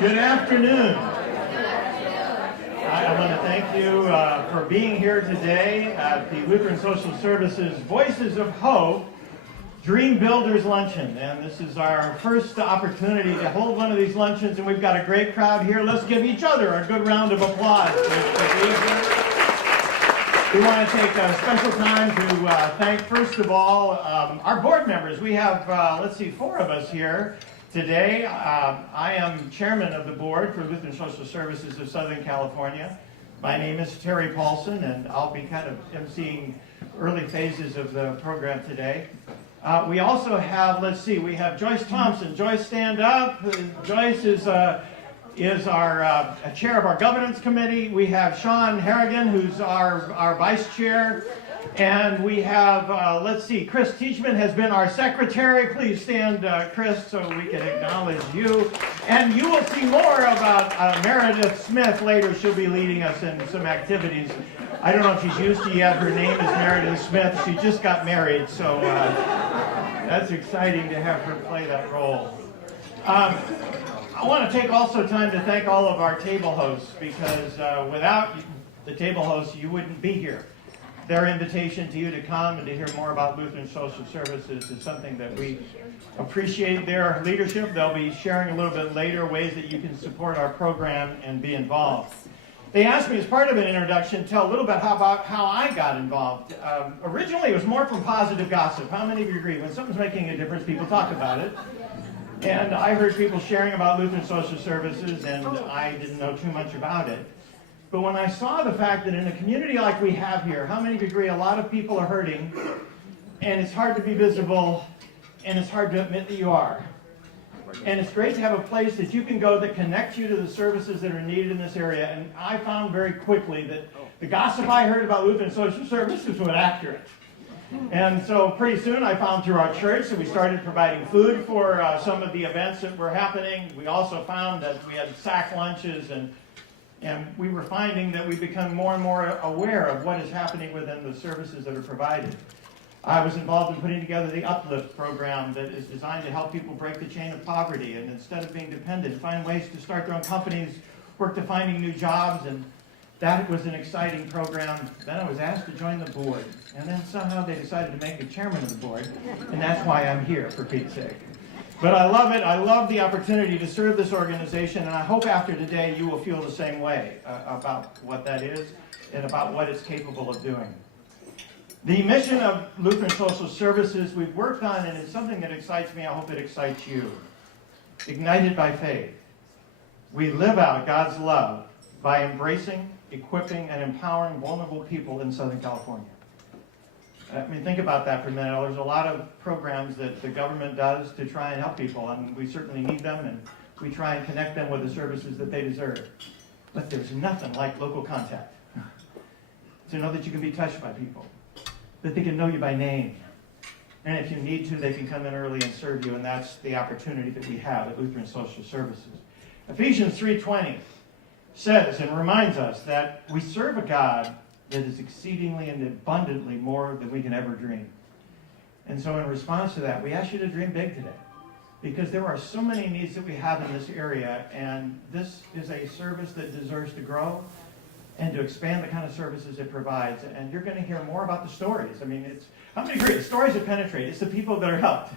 Good afternoon. I want to thank you for being here today at the Lutheran Social Services Voices of Hope Dream Builders Luncheon. And this is our first opportunity to hold one of these luncheons, and we've got a great crowd here. Let's give each other a good round of applause for being here. We want to take a special time to thank, first of all, our board members. We have, 4 of us here today. I am chairman of the board for Lutheran Social Services of Southern California. My name is Terry Paulson, and I'll be kind of emceeing early phases of the program today. We also have, we have Joyce Thompson. Joyce, stand up. Joyce is our chair of our governance committee. We have Sean Harrigan, who's our vice chair. And we have, Chris Teachman has been our secretary. Please stand, Chris, so we can acknowledge you. And you will see more about Meredith Smith later. She'll be leading us in some activities. I don't know if she's used to yet. Her name is Meredith Smith. She just got married, so that's exciting to have her play that role. I want to take also time to thank all of our table hosts, because without the table hosts, you wouldn't be here. Their invitation to you to come and to hear more about Lutheran Social Services is something that we appreciate their leadership. They'll be sharing a little bit later ways that you can support our program and be involved. They asked me as part of an introduction to tell a little bit about how I got involved. Originally, it was more from positive gossip. How many of you agree? When something's making a difference, people talk about it. And I heard people sharing about Lutheran Social Services, and I didn't know too much about it. But when I saw the fact that in a community like we have here, how many of you agree a lot of people are hurting, and it's hard to be visible, and it's hard to admit that you are. And it's great to have a place that you can go that connects you to the services that are needed in this area. And I found very quickly that the gossip I heard about Lutheran Social Services was accurate. And so pretty soon I found through our church that we started providing food for some of the events that were happening. We also found that we had sack lunches, and we were finding that we become more and more aware of what is happening within the services that are provided. I was involved in putting together the Uplift program that is designed to help people break the chain of poverty, and instead of being dependent, find ways to start their own companies, work to finding new jobs, and that was an exciting program. Then I was asked to join the board, and then somehow they decided to make me chairman of the board, and that's why I'm here, for Pete's sake. But I love it. I love the opportunity to serve this organization, and I hope after today you will feel the same way about what that is and about what it's capable of doing. The mission of Lutheran Social Services we've worked on, and it's something that excites me. I hope it excites you. Ignited by faith. We live out God's love by embracing, equipping, and empowering vulnerable people in Southern California. I mean, think about that for a minute. There's a lot of programs that the government does to try and help people, and we certainly need them, and we try and connect them with the services that they deserve. But there's nothing like local contact. To know that you can be touched by people, that they can know you by name, and if you need to, they can come in early and serve you, and that's the opportunity that we have at Lutheran Social Services. Ephesians 3:20 says and reminds us that we serve a God that is exceedingly and abundantly more than we can ever dream. And so in response to that, we ask you to dream big today, because there are so many needs that we have in this area, and this is a service that deserves to grow and to expand the kind of services it provides. And you're going to hear more about the stories. I mean, how many agree? The stories that penetrate. It's the people that are helped.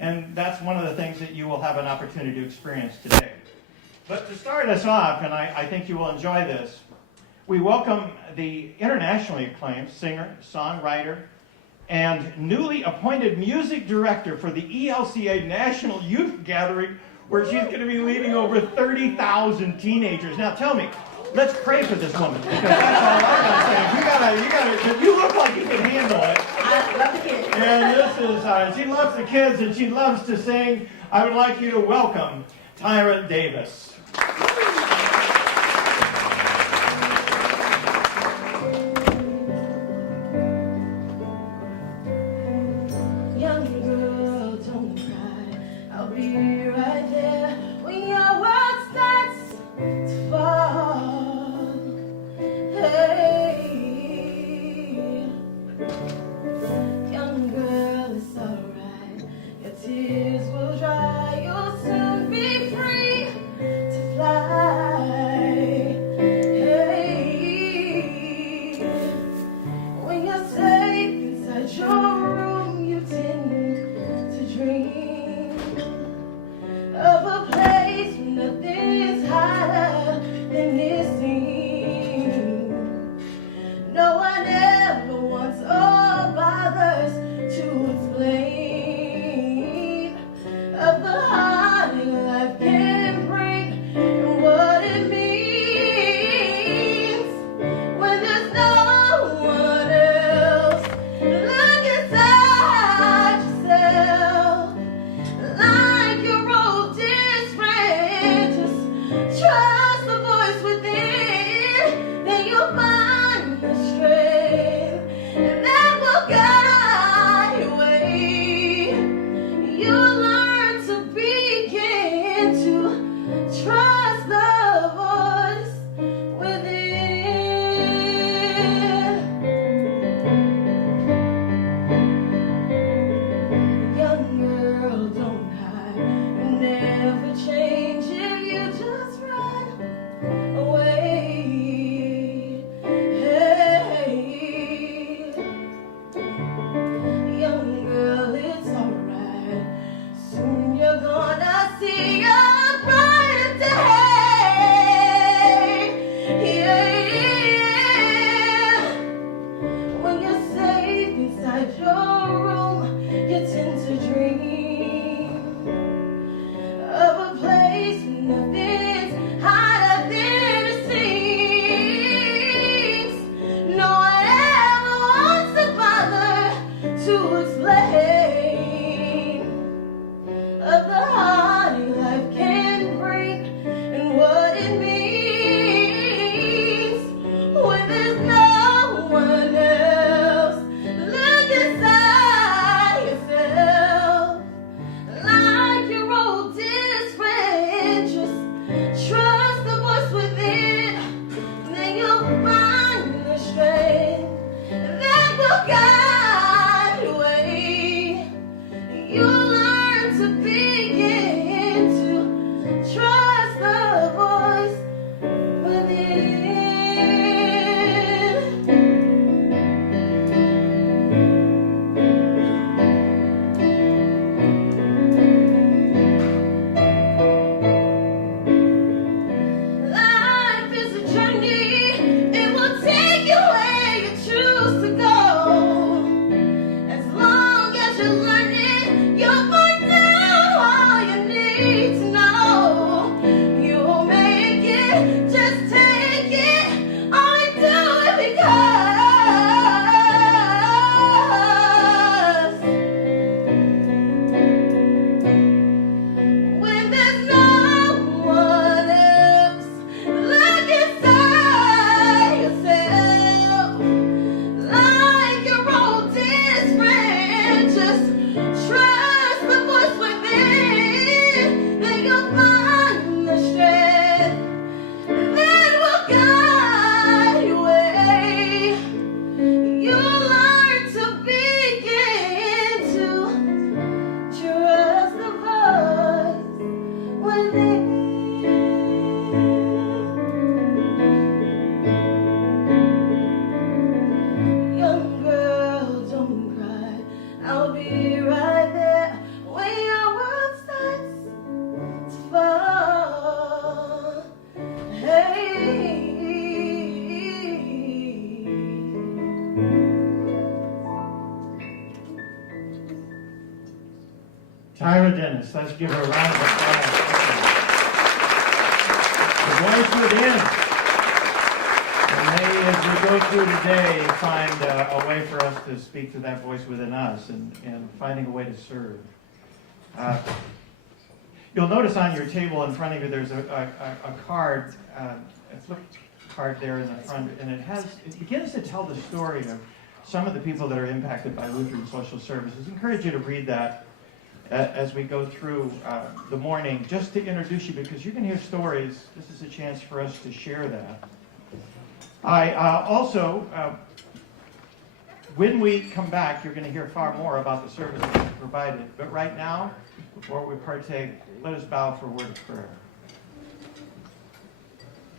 And that's one of the things that you will have an opportunity to experience today. But to start us off, and I think you will enjoy this, we welcome the internationally acclaimed singer, songwriter, and newly appointed music director for the ELCA National Youth Gathering, where she's going to be leading over 30,000 teenagers. Now tell me, let's pray for this woman, because that's all I gotta say. You look like you can handle it. I love the kids. And this is, she loves the kids and she loves to sing. I would like you to welcome Tyra Davis. Young girl, don't cry. I'll be right there when your world starts to fall. Hey, young girl, it's alright. Your tears will dry. You'll soon be free. Tyra Dennis. Let's give her a round of applause. The voice within. And may, as we go through today, find a way for us to speak to that voice within us and finding a way to serve. You'll notice on your table in front of you there's a card, a flip card there in the front, and it begins to tell the story of some of the people that are impacted by Lutheran Social Services. I encourage you to read that as we go through the morning, just to introduce you, because you're going to hear stories. This is a chance for us to share that. I also, when we come back, you're going to hear far more about the services provided. But right now, before we partake, let us bow for a word of prayer.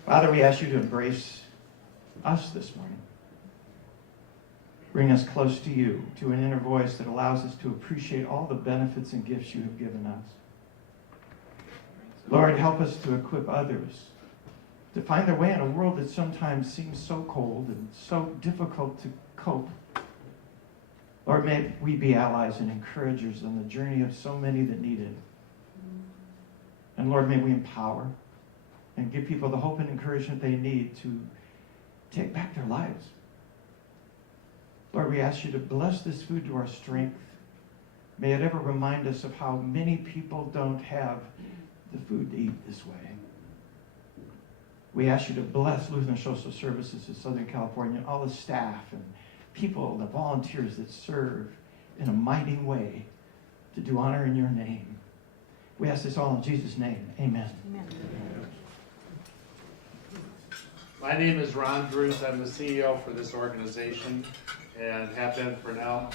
Father, we ask you to embrace us this morning. Bring us close to you, to an inner voice that allows us to appreciate all the benefits and gifts you have given us. Lord, help us to equip others to find their way in a world that sometimes seems so cold and so difficult to cope. Lord, may we be allies and encouragers on the journey of so many that need it. And Lord, may we empower and give people the hope and encouragement they need to take back their lives. Lord, we ask you to bless this food to our strength. May it ever remind us of how many people don't have the food to eat this way. We ask you to bless Lutheran Social Services in Southern California, all the staff and people, the volunteers that serve in a mighty way to do honor in your name. We ask this all in Jesus' name. Amen. Amen. My name is Ron Drews. I'm the CEO for this organization and have been for now,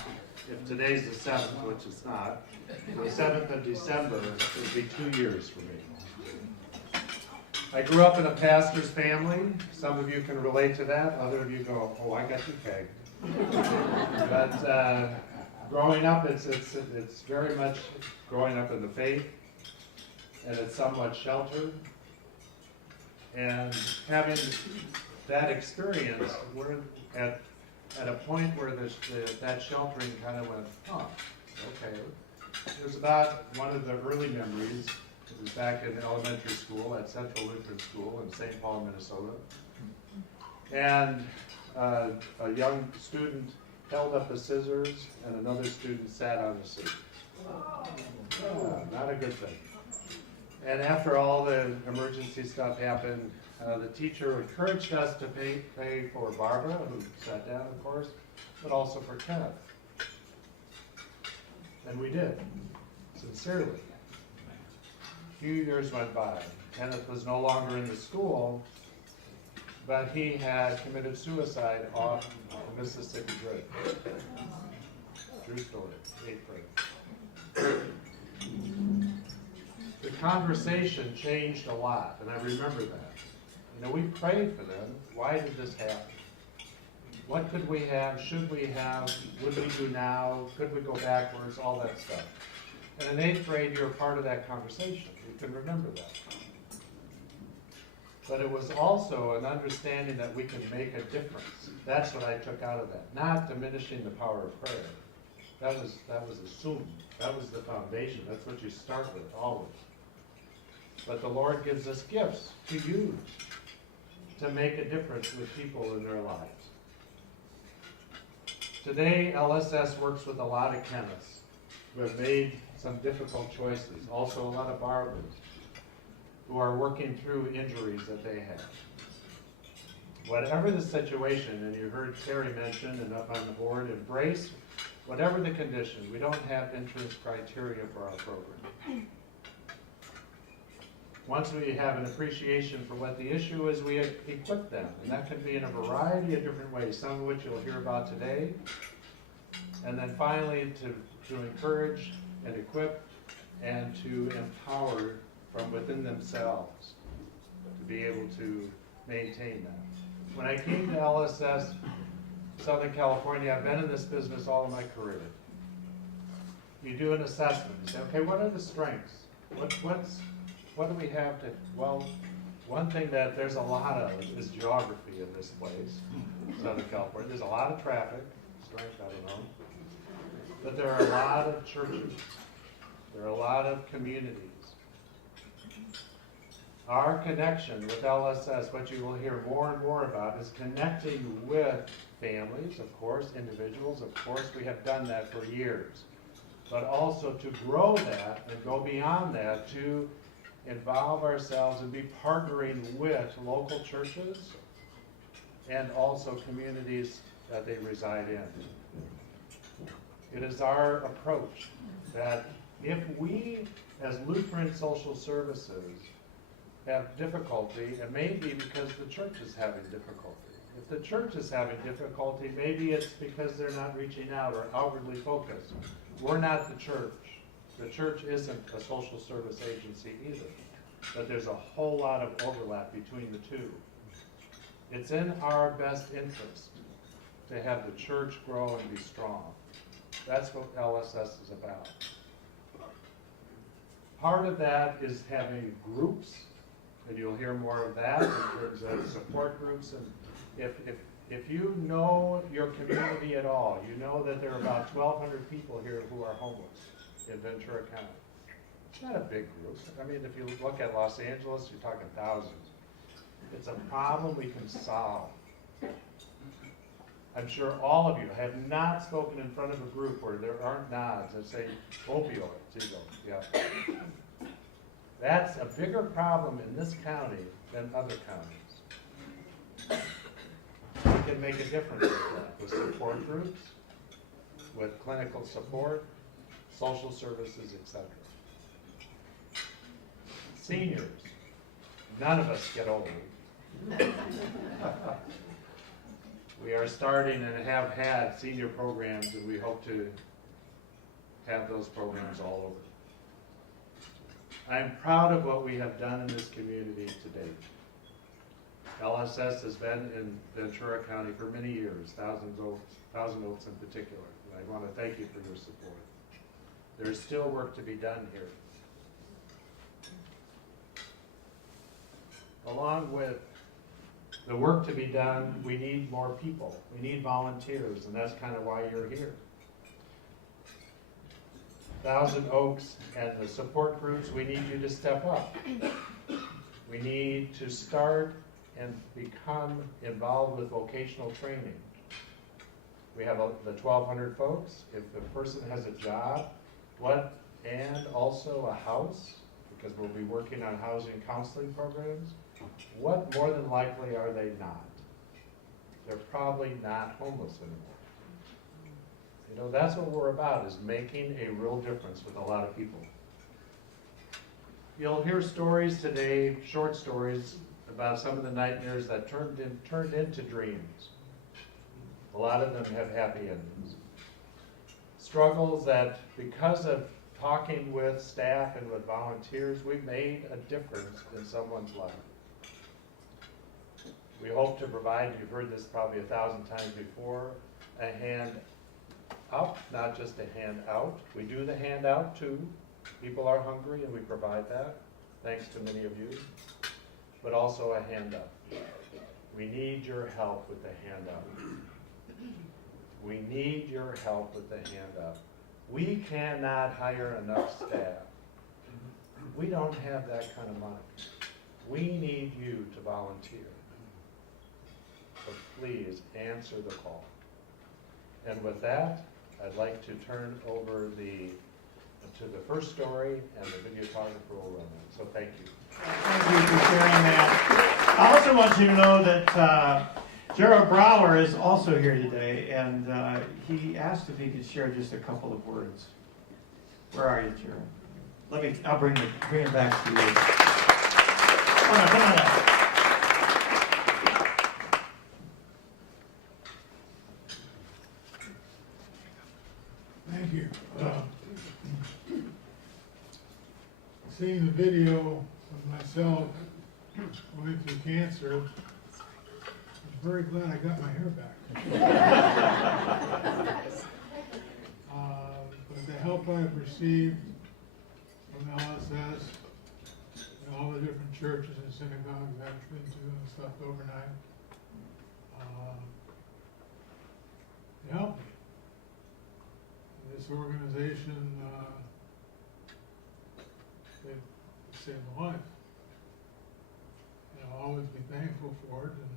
if today's the 7th, which it's not, the 7th of December will be 2 years for me. I grew up in a pastor's family. Some of you can relate to that. Other of you go, oh, I got you pegged. But growing up, it's very much growing up in the faith, and it's somewhat sheltered. And having that experience, we're at a point where that sheltering kind of went, oh, okay. It was about one of the early memories. It was back in elementary school at Central Lutheran School in St. Paul, Minnesota. And a young student held up the scissors and another student sat on the seat. Not a good thing. And after all the emergency stuff happened, the teacher encouraged us to pray for Barbara, who sat down, of course, but also for Kenneth. And we did, sincerely. A few years went by. Kenneth was no longer in the school, but he had committed suicide off the Mississippi Bridge. True story, 8th grade. The conversation changed a lot, and I remember that. You know, we prayed for them. Why did this happen? What could we have? Should we have? Would we do now? Could we go backwards? All that stuff. And in 8th grade, you're part of that conversation. You can remember that. But it was also an understanding that we can make a difference. That's what I took out of that. Not diminishing the power of prayer. That was assumed. That was the foundation. That's what you start with, always. But the Lord gives us gifts to use to make a difference with people in their lives. Today, LSS works with a lot of Kenneths who have made some difficult choices. Also, a lot of Barbers who are working through injuries that they have. Whatever the situation, and you heard Terry mention and up on the board, embrace whatever the condition. We don't have entrance criteria for our program. Once we have an appreciation for what the issue is, we equip them. And that can be in a variety of different ways, some of which you'll hear about today. And then finally, to encourage and equip and to empower from within themselves to be able to maintain that. When I came to LSS, Southern California, I've been in this business all of my career. You do an assessment. You say, okay, what are the strengths? What do we have to, well, one thing that there's a lot of is geography in this place, Southern California. There's a lot of traffic, strength, I don't know. But there are a lot of churches. There are a lot of communities. Our connection with LSS, what you will hear more and more about, is connecting with families, of course, individuals, of course, we have done that for years. But also to grow that and go beyond that, to involve ourselves and be partnering with local churches and also communities that they reside in. It is our approach that if we, as Lutheran Social Services, have difficulty, it may be because the church is having difficulty. If the church is having difficulty, maybe it's because they're not reaching out or outwardly focused. We're not the church. The church isn't a social service agency either. But there's a whole lot of overlap between the two. It's in our best interest to have the church grow and be strong. That's what LSS is about. Part of that is having groups, and you'll hear more of that in terms of support groups. And if you know your community at all, you know that there are about 1,200 people here who are homeless in Ventura County. It's not a big group. I mean, if you look at Los Angeles, you're talking thousands. It's a problem we can solve. I'm sure all of you have not spoken in front of a group where there aren't nods that say opioids. You go, yeah. That's a bigger problem in this county than other counties. We can make a difference with that, with support groups, with clinical support, social services, etc. Seniors, none of us get old. We are starting and have had senior programs, and we hope to have those programs all over. I am proud of what we have done in this community to date. LSS has been in Ventura County for many years, Thousand Oaks in particular. And I want to thank you for your support. There is still work to be done here. Along with the work to be done, we need more people. We need volunteers, and that's kind of why you're here. Thousand Oaks and the support groups, we need you to step up. We need to start and become involved with vocational training. We have the 1,200 folks. If the person has a job, and also a house, because we'll be working on housing counseling programs, what more than likely are they not? They're probably not homeless anymore. You know, that's what we're about, is making a real difference with a lot of people. You'll hear stories today, short stories, about some of the nightmares that turned into dreams. A lot of them have happy endings. Struggles that, because of talking with staff and with volunteers, we've made a difference in someone's life. We hope to provide, you've heard this probably 1,000 times before, a hand up, not just a hand out. We do the hand out too. People are hungry and we provide that, thanks to many of you, but also a hand up. We need your help with the hand up. We need your help with the hand up. We cannot hire enough staff. We don't have that kind of money. We need you to volunteer. So please answer the call. And with that, I'd like to turn over to the first story, and the videographer will run it. So thank you. Thank you for sharing that. I also want you to know that Gerald Brower is also here today, and he asked if he could share just a couple of words. Where are you, Gerald? I'll bring it back to you. Come on up. Thank you. Seeing the video of myself going through cancer, I'm very glad I got my hair back. But the help I've received from LSS and all the different churches and synagogues I've been to and stuff overnight, they helped me. This organization it saved my life. And I'll always be thankful for it, and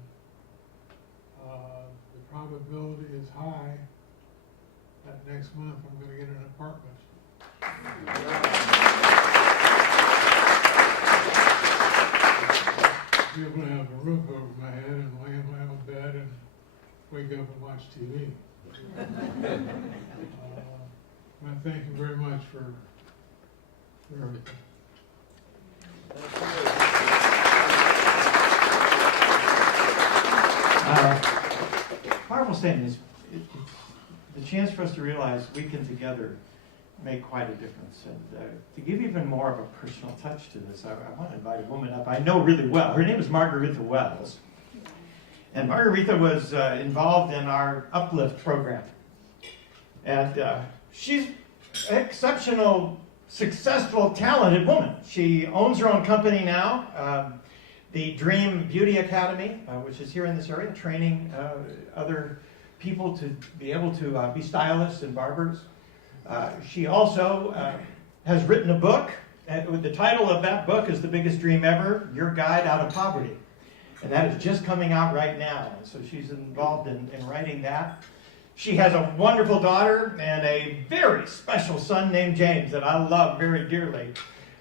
the probability is high that next month I'm going to get an apartment. Be able to have a roof over my head and lay in my own bed and wake up and watch TV. I thank you very much for everything. Powerful statement is the chance for us to realize we can together make quite a difference. And to give even more of a personal touch to this, I want to invite a woman up I know really well. Her name is Margaretha Wells. And Margaretha was involved in our Uplift program. And she's an exceptional, successful, talented woman. She owns her own company now, the Dream Beauty Academy, which is here in this area, training other people to be able to be stylists and barbers. She also has written a book. The title of that book is The Biggest Dream Ever, Your Guide Out of Poverty. And that is just coming out right now. So she's involved in writing that. She has a wonderful daughter and a very special son named James that I love very dearly.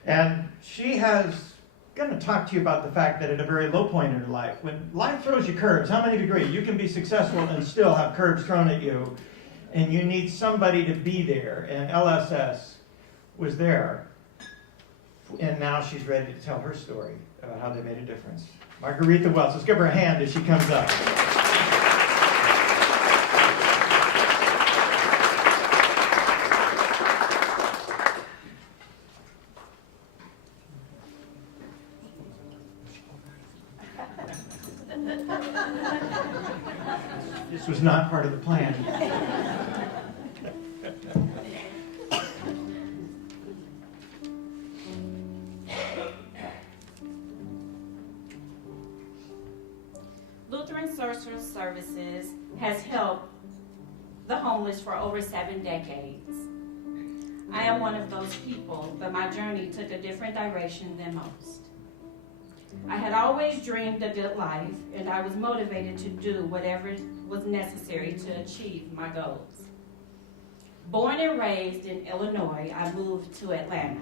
And she has going to talk to you about the fact that at a very low point in her life, when life throws you curves, how many agree? You can be successful and still have curves thrown at you. And you need somebody to be there. And LSS was there. And now she's ready to tell her story about how they made a difference. Margaretha Wells. Let's give her a hand as she comes up. This was not part of the plan. Lutheran Social Services has helped the homeless for over 7 decades. I am one of those people, but my journey took a different direction than most. I had always dreamed a good life, and I was motivated to do whatever was necessary to achieve my goals. Born and raised in Illinois, I moved to Atlanta,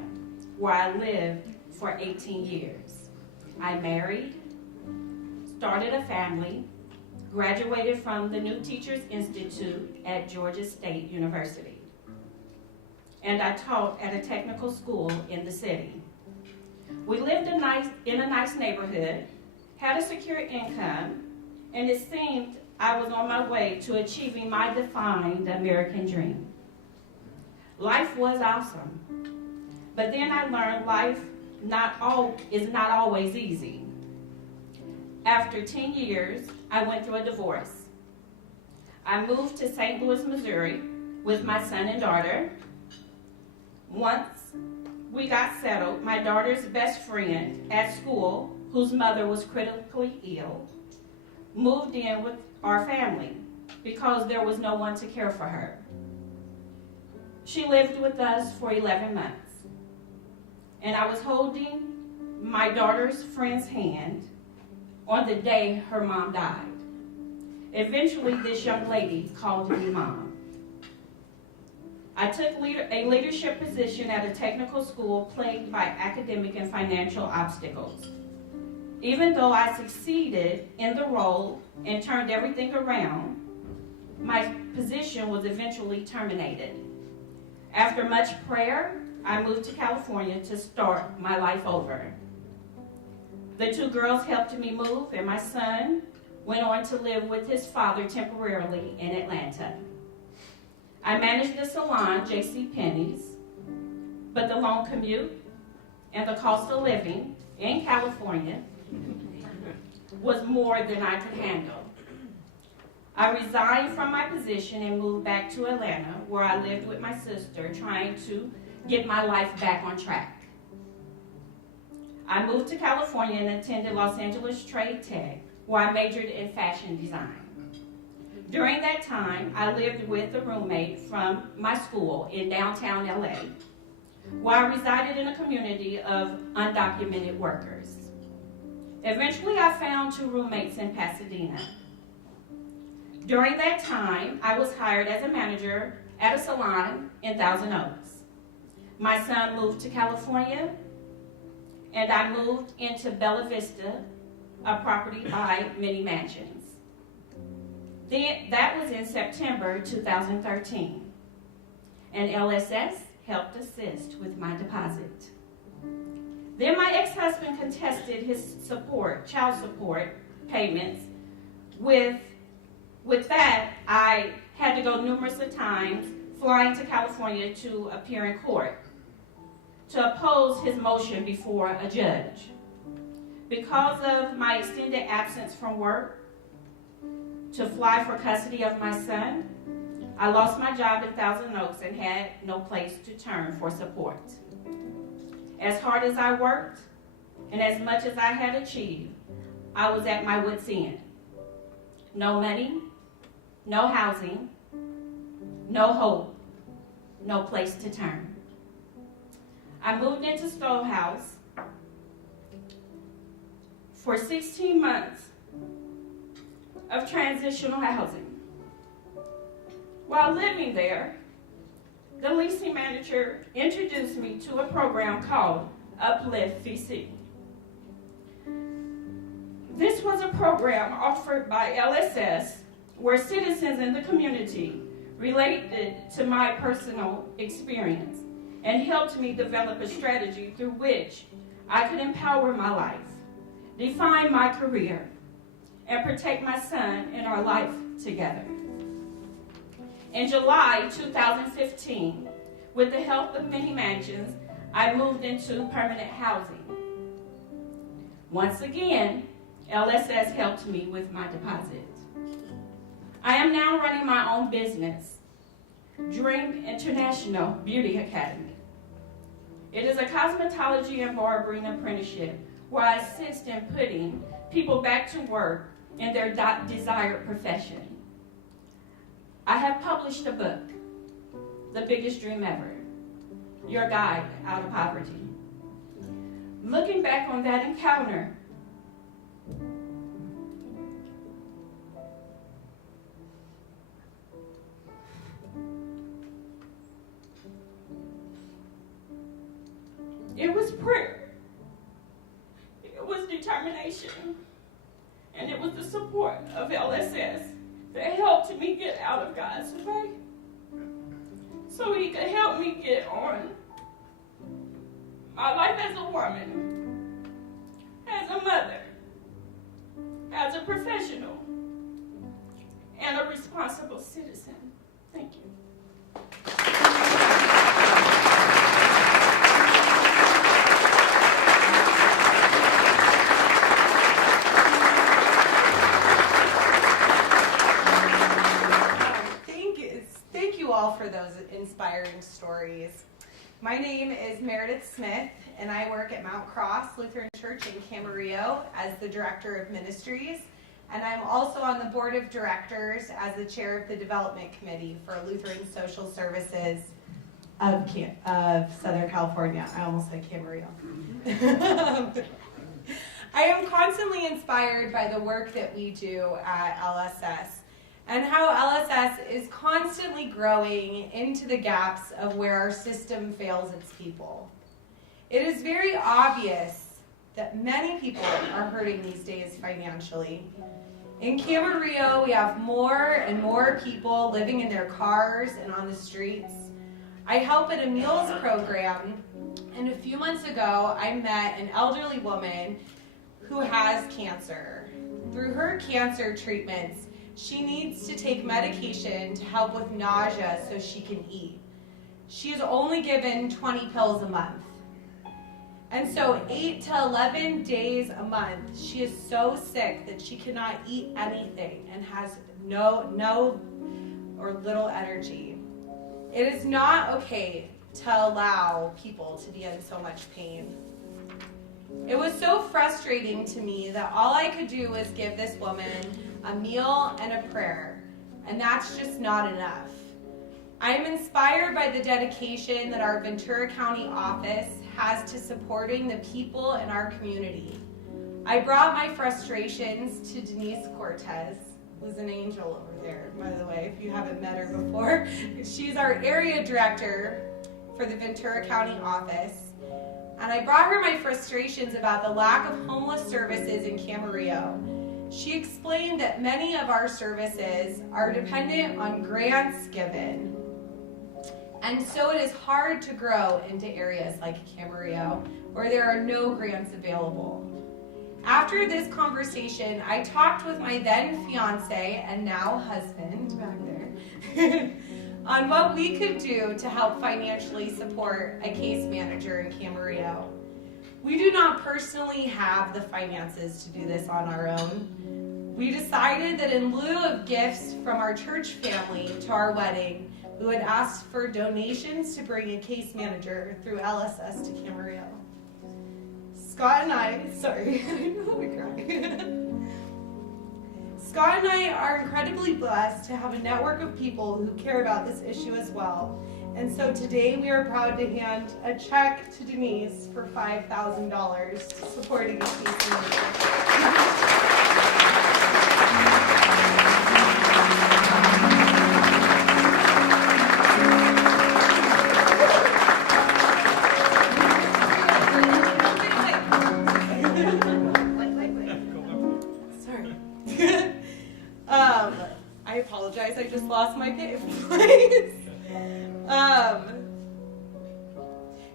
where I lived for 18 years. I married, started a family, graduated from the New Teachers Institute at Georgia State University, and I taught at a technical school in the city. We lived in a nice neighborhood, had a secure income, and it seemed I was on my way to achieving my defined American dream. Life was awesome, but then I learned life is not always easy. After 10 years, I went through a divorce. I moved to St. Louis, Missouri with my son and daughter. Once we got settled, my daughter's best friend at school, whose mother was critically ill, moved in with our family because there was no one to care for her. She lived with us for 11 months, and I was holding my daughter's friend's hand on the day her mom died. Eventually, this young lady called me mom. I took a leadership position at a technical school plagued by academic and financial obstacles. Even though I succeeded in the role and turned everything around, my position was eventually terminated. After much prayer, I moved to California to start my life over. The 2 girls helped me move, and my son went on to live with his father temporarily in Atlanta. I managed a salon, J.C. Penney's, but the long commute and the cost of living in California was more than I could handle. I resigned from my position and moved back to Atlanta, where I lived with my sister, trying to get my life back on track. I moved to California and attended Los Angeles Trade Tech, where I majored in fashion design. During that time, I lived with a roommate from my school in downtown LA. where I resided in a community of undocumented workers. Eventually, I found 2 roommates in Pasadena. During that time, I was hired as a manager at a salon in Thousand Oaks. My son moved to California, and I moved into Bella Vista, a property by Many Mansions. That was in September 2013, and LSS helped assist with my deposit. Then my ex-husband contested his child support payments. With that, I had to go numerous times flying to California to appear in court to oppose his motion before a judge. Because of my extended absence from work to fly for custody of my son, I lost my job in Thousand Oaks and had no place to turn for support. As hard as I worked and as much as I had achieved, I was at my wit's end. No money, no housing, no hope, no place to turn. I moved into Stowehouse for 16 months of transitional housing. While living there, the leasing manager introduced me to a program called Uplift VC. This was a program offered by LSS where citizens in the community related to my personal experience and helped me develop a strategy through which I could empower my life, define my career, and protect my son and our life together. In July 2015, with the help of Many Mansions, I moved into permanent housing. Once again, LSS helped me with my deposit. I am now running my own business, Dream International Beauty Academy. It is a cosmetology and barbering apprenticeship where I assist in putting people back to work in their desired profession. I have published a book, The Biggest Dream Ever, Your Guide Out of Poverty. Looking back on that encounter, it was prayer, it was determination, and it was the support of LSS that helped me get out of God's way so He could help me get on my life as a woman, as a mother, as a professional, and a responsible citizen. Thank you. Thank you all for those inspiring stories. My name is Meredith Smith, and I work at Mount Cross Lutheran Church in Camarillo as the Director of Ministries, and I'm also on the Board of Directors as the Chair of the Development Committee for Lutheran Social Services of Southern California. I almost said Camarillo. I am constantly inspired by the work that we do at LSS and how LSS is constantly growing into the gaps of where our system fails its people. It is very obvious that many people are hurting these days financially. In Camarillo, we have more and more people living in their cars and on the streets. I help at a meals program, and a few months ago, I met an elderly woman who has cancer. Through her cancer treatments, she needs to take medication to help with nausea so she can eat. She is only given 20 pills a month. And so 8 to 11 days a month, she is so sick that she cannot eat anything and has no or little energy. It is not okay to allow people to be in so much pain. It was so frustrating to me that all I could do was give this woman a meal and a prayer, and that's just not enough. I am inspired by the dedication that our Ventura County office has to supporting the people in our community. I brought my frustrations to Denise Cortez, who's an angel over there, by the way, if you haven't met her before. She's our area director for the Ventura County office. And I brought her my frustrations about the lack of homeless services in Camarillo. She explained that many of our services are dependent on grants given. And so it is hard to grow into areas like Camarillo, where there are no grants available. After this conversation, I talked with my then fiance and now husband back there on what we could do to help financially support a case manager in Camarillo. We do not personally have the finances to do this on our own. We decided that in lieu of gifts from our church family to our wedding, we would ask for donations to bring a case manager through LSS to Camarillo. Scott and I, sorry, I know we cry. Scott and I are incredibly blessed to have a network of people who care about this issue as well. And so today we are proud to hand a check to Denise for $5,000 supporting a case manager. I apologize, I just lost my place.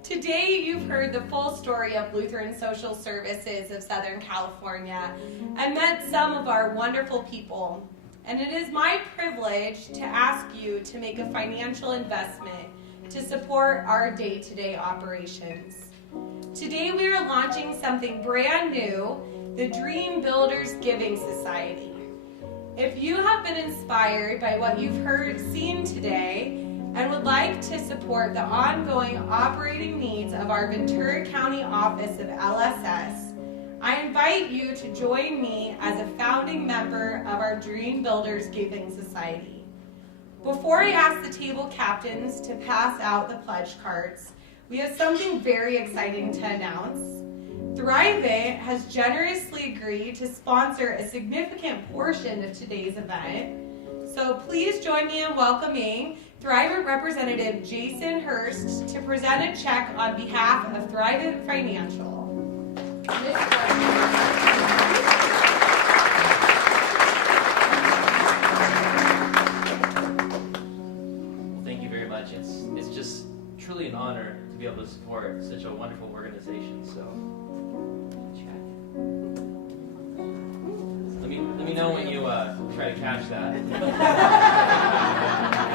Today you've heard the full story of Lutheran Social Services of Southern California and met some of our wonderful people. And it is my privilege to ask you to make a financial investment to support our day-to-day operations. Today we are launching something brand new, the Dream Builders Giving Society. If you have been inspired by what you've seen today and would like to support the ongoing operating needs of our Ventura County office of LSS, I invite you to join me as a founding member of our Dream Builders Giving Society. Before I ask the table captains to pass out the pledge cards, we have something very exciting to announce. Thrivent has generously agreed to sponsor a significant portion of today's event. So please join me in welcoming Thrivent representative Jason Hurst to present a check on behalf of Thrivent Financial. Well, thank you very much. It's just truly an honor to be able to support such a wonderful organization. So, let me know when you try to catch that. I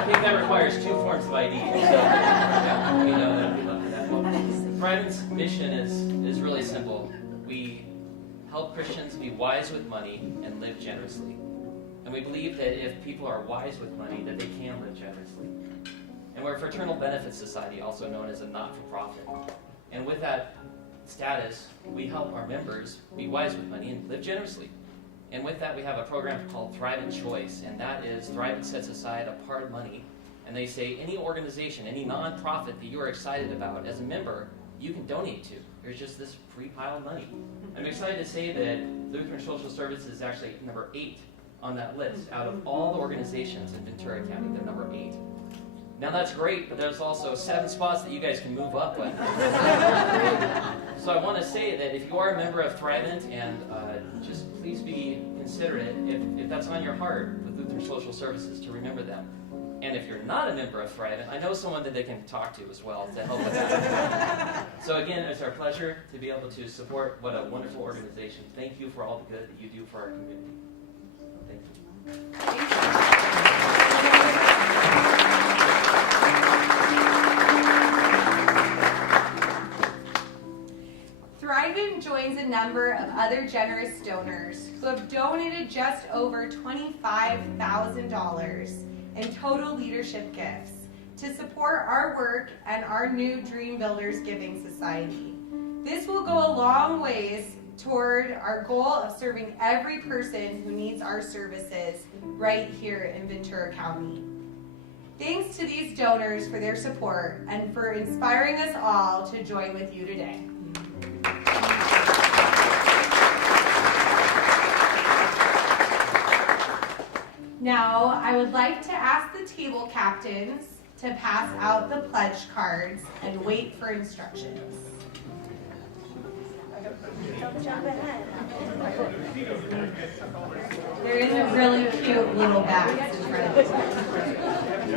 think that requires 2 forms of ID. So, you know, that'd be lucky that. Thrivent's mission is really simple. We help Christians be wise with money and live generously. And we believe that if people are wise with money, that they can live generously. And we're a fraternal benefits society, also known as a not-for-profit. And with that status, we help our members be wise with money and live generously. And with that, we have a program called Thrivent Choice, and that is Thrivent sets aside a part of money, and they say any organization, any nonprofit that you are excited about as a member, you can donate to. There's just this free pile of money. I'm excited to say that Lutheran Social Services is actually number 8 on that list. Out of all the organizations in Ventura County, they're number 8. Now that's great, but there's also 7 spots that you guys can move up with. So I want to say that if you are a member of Thrivent, and just please be considerate, if that's on your heart with Lutheran Social Services, to remember them. And if you're not a member of Thrivent, I know someone that they can talk to as well to help with that. So again, it's our pleasure to be able to support what a wonderful organization. Thank you for all the good that you do for our community. Thank you. Thrivent joins a number of other generous donors who have donated just over $25,000 in total leadership gifts to support our work and our new Dream Builders Giving Society. This will go a long ways toward our goal of serving every person who needs our services right here in Ventura County. Thanks to these donors for their support and for inspiring us all to join with you today. Now, I would like to ask the table captains to pass out the pledge cards and wait for instructions. There is a really cute little bag in front of you.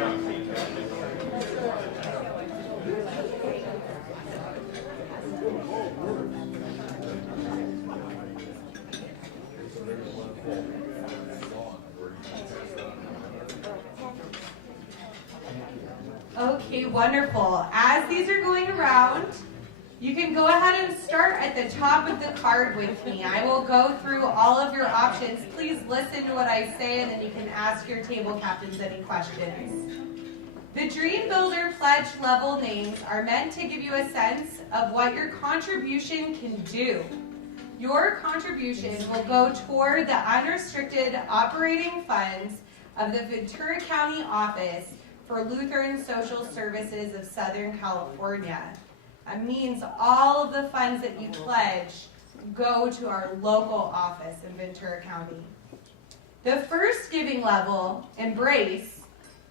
Okay, wonderful. As these are going around, you can go ahead and start at the top of the card with me. I will go through all of your options. Please listen to what I say, and then you can ask your table captains any questions. The Dream Builder Pledge level names are meant to give you a sense of what your contribution can do. Your contribution will go toward the unrestricted operating funds of the Ventura County Office for Lutheran Social Services of Southern California. That means all of the funds that you pledge go to our local office in Ventura County. The first giving level, Embrace,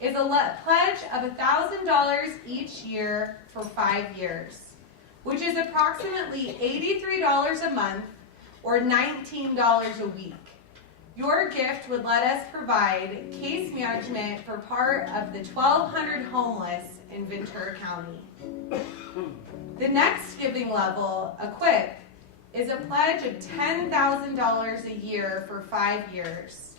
is a pledge of $1,000 each year for 5 years, which is approximately $83 a month or $19 a week. Your gift would let us provide case management for part of the 1,200 homeless in Ventura County. The next giving level, Equip, is a pledge of $10,000 a year for 5 years.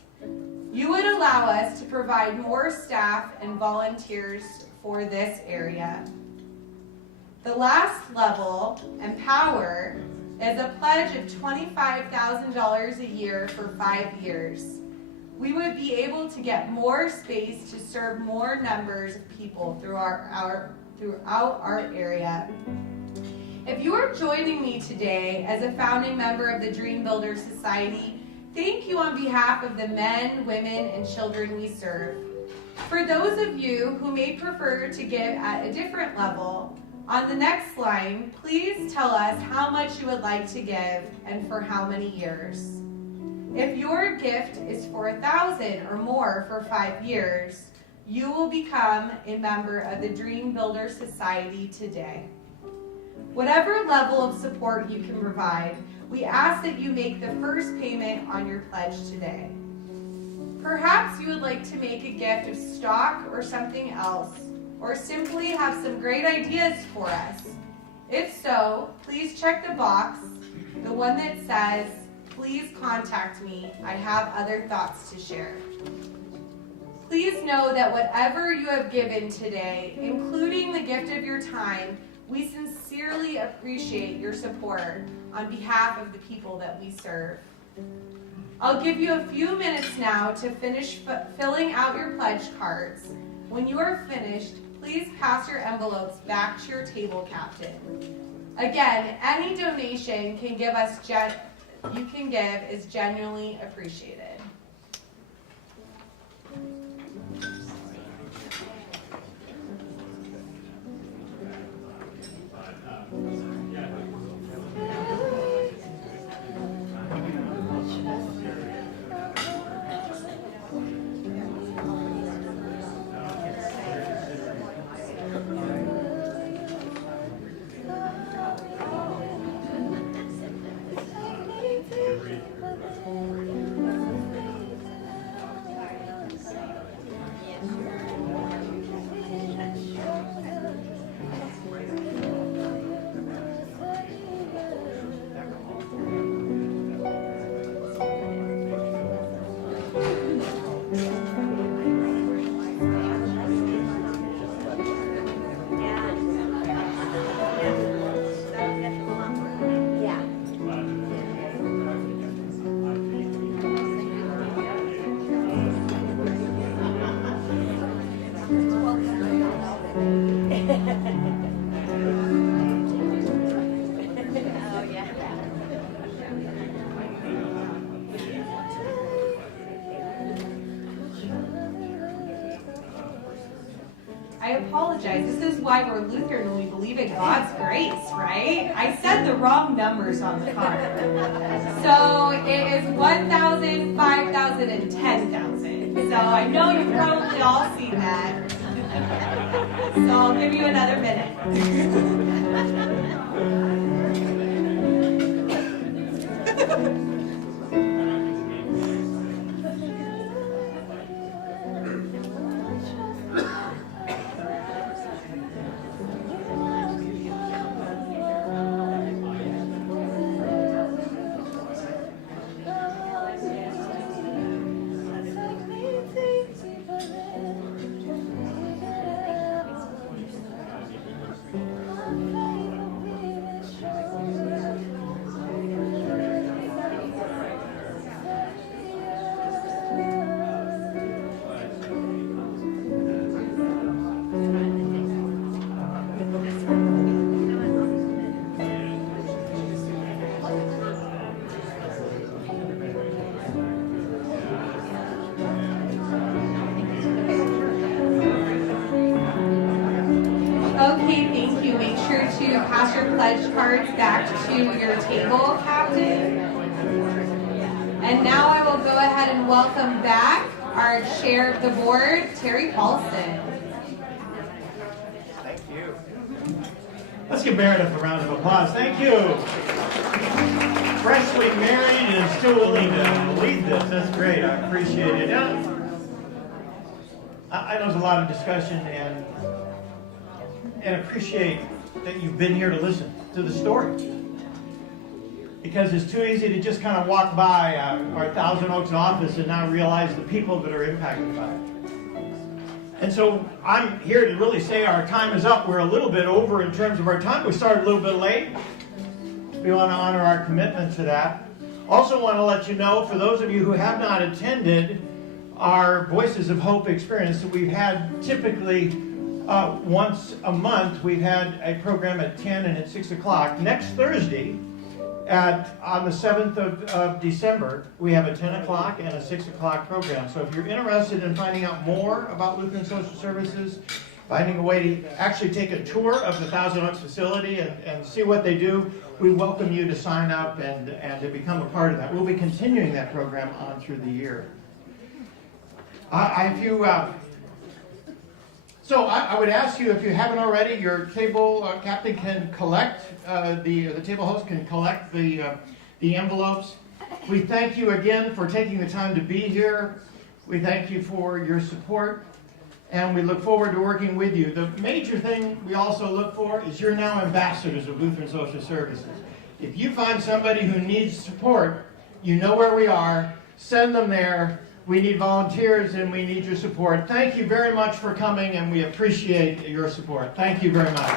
You would allow us to provide more staff and volunteers for this area. The last level, Empower, is a pledge of $25,000 a year for 5 years. We would be able to get more space to serve more numbers of people throughout our area. If you are joining me today as a founding member of the Dream Builder Society, thank you on behalf of the men, women, and children we serve. For those of you who may prefer to give at a different level, on the next line, please tell us how much you would like to give and for how many years. If your gift is for $1,000 or more for 5 years, you will become a member of the Dream Builder Society today. Whatever level of support you can provide, we ask that you make the first payment on your pledge today. Perhaps you would like to make a gift of stock or something else, or simply have some great ideas for us. If so, please check the box, the one that says, "Please contact me. I have other thoughts to share." Please know that whatever you have given today, including the gift of your time, we sincerely appreciate your support on behalf of the people that we serve. I'll give you a few minutes now to finish filling out your pledge cards. When you are finished, please pass your envelopes back to your table captain. Again, any donation you can give is genuinely appreciated. I apologize. This is why we're Lutheran and we believe in God's grace, right? I said the wrong numbers on the card. So it is 1,000, 5,000, and 10,000. So I know you've probably all seen that. So I'll give you another minute. Okay, thank you. Make sure to pass your pledge cards back to your table, Captain. And now I will go ahead and welcome back our chair of the board, Terry Paulson. Thank you. Let's give Meredith a round of applause. Thank you. Freshly married and still willing to lead this. That's great. I appreciate it. Now, I know there's a lot of discussion and appreciate that you've been here to listen to the story. Because it's too easy to just kind of walk by our Thousand Oaks office and not realize the people that are impacted by it. And so I'm here to really say our time is up. We're a little bit over in terms of our time. We started a little bit late. We want to honor our commitment to that. Also want to let you know, for those of you who have not attended our Voices of Hope experience that we've had typically once a month, we've had a program at 10 and at 6 o'clock. Next Thursday, on the 7th of December, we have a 10 o'clock and a 6 o'clock program. So if you're interested in finding out more about Lutheran Social Services, finding a way to actually take a tour of the Thousand Oaks facility and see what they do, we welcome you to sign up and to become a part of that. We'll be continuing that program on through the year. So I would ask you, if you haven't already, your table captain can collect, the table host can collect the envelopes. We thank you again for taking the time to be here. We thank you for your support, and we look forward to working with you. The major thing we also look for is you're now ambassadors of Lutheran Social Services. If you find somebody who needs support, you know where we are. Send them there. We need volunteers and we need your support. Thank you very much for coming, and we appreciate your support. Thank you very much.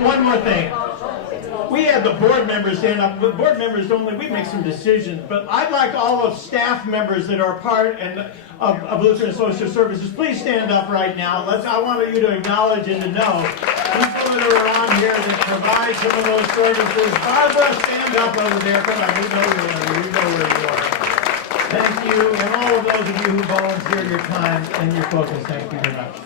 One more thing. We had the board members stand up. The board members only, we make some decisions, but I'd like all of staff members that are part of Lutheran Social Services, please stand up right now. I want you to acknowledge and to know people that are around here that provide some of those services. Barbara, stand up over there. Come on, we know where you are. Thank you, and all of those of you who volunteer your time and your focus, thank you very much.